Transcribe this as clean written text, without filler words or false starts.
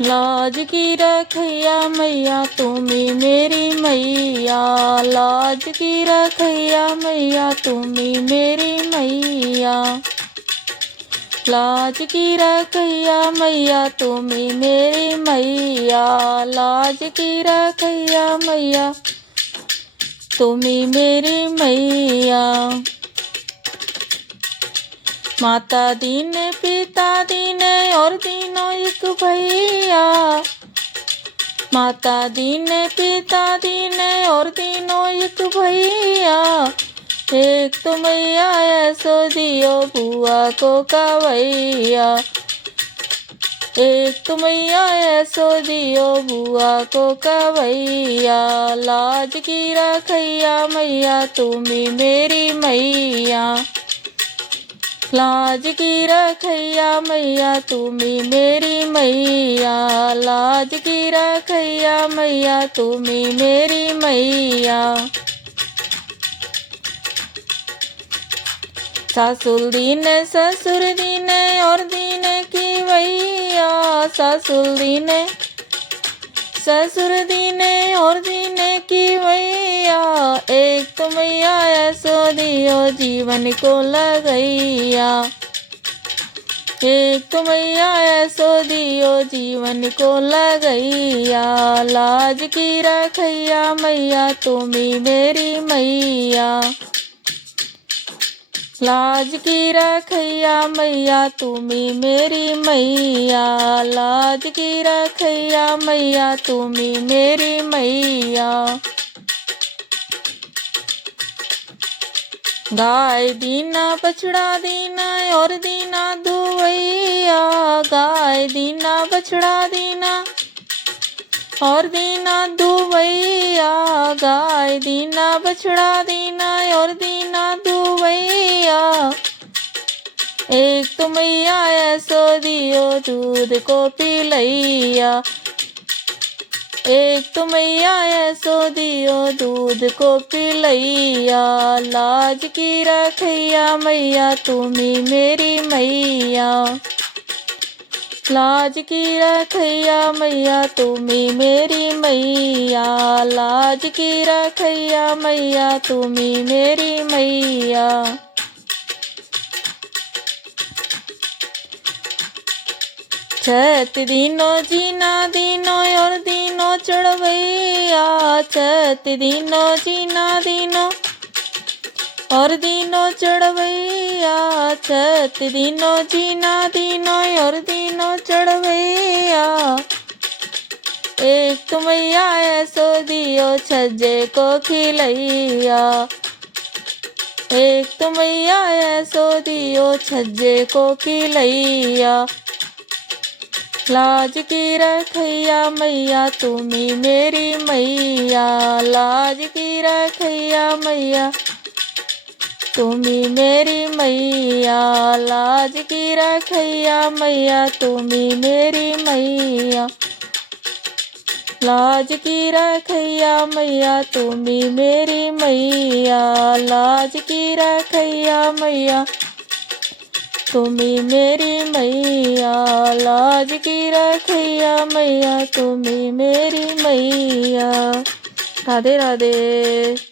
लाज की रखैया मैया तुम्ही मेरी मैया, लाज की रखैया मैया तुम्ही मेरी मैया, लाज की रखैया मैया तुम्ही मेरी मैया, लाज की रखैया मैया तुम्ही मेरी मैया। माता दीन पिता दीन और तीनों एक भैया, माता दीन पिता दीन और तीनों एक भैया, एक तो मैया ऐसो दियो बुआ को कवैया, एक तो मैया ऐसो दियो बुआ को कवैया, लाज की रखैया मैया तुम्ही मेरी मैया, लाज की रखैया मैया तुम्ही मेरी मैया, लाज की रखैया मैया तुम्ही मेरी मैया। सासुर दीन ससुर दीन और दीन की वैया, सासुर दीन ससुर दीन और दीन की वैया, एक तो मैया ऐसो दियो जीवन को लगैया, एक तो मैया ऐसो दियो जीवन को लगैया, लाज की रखैया मैया तुम्ही मेरी मैया, लाज की रखैया मैया तुम्ही मेरी मैया, लाज की रखैया मैया तुम्ही मेरी मैया। गाय दीना बछड़ा दीना और दीना दुवैया, गाय दीना बछड़ा दीना और दीना दुवैया, गाय दीना बछड़ा दीना और दीना दुवैया, एक तो मैया ऐसो दियो दूध को पिलैया, एक तो मैया ऐसो दियो दूध को पिलैया, लाज की रखैया मैया तुम्ही मेरी मैया, लाज की रखैया मैया तुम्ही मेरी मैया, लाज की रखैया मैया तुम्ही मेरी मैया। छत दीनो जीना दीनो और दीनो चढ़वैया, छत दीनो जीना दीनो और दीनो चढ़वैया, छत दीनो जीना दीनो और दीनो चढ़वैया, एक तो मैया ऐसो दियो छज्जे को खिलैया, एक तो मैया ऐसो दियो छज्जे को खिलैया, लाज की रखैया मैया तुम्ही मेरी मैया, लाज की रखैया मैया तुम्ही मेरी मैया, लाज की रखैया मैया तुम्ही मेरी मैया, लाज की रखैया मैया तुम्ही मेरी मैया, लाज की रखैया मैया तुम्ही मेरी मैया, लाज की रखैया मैया तुम्ही मेरी मैया। राधे राधे।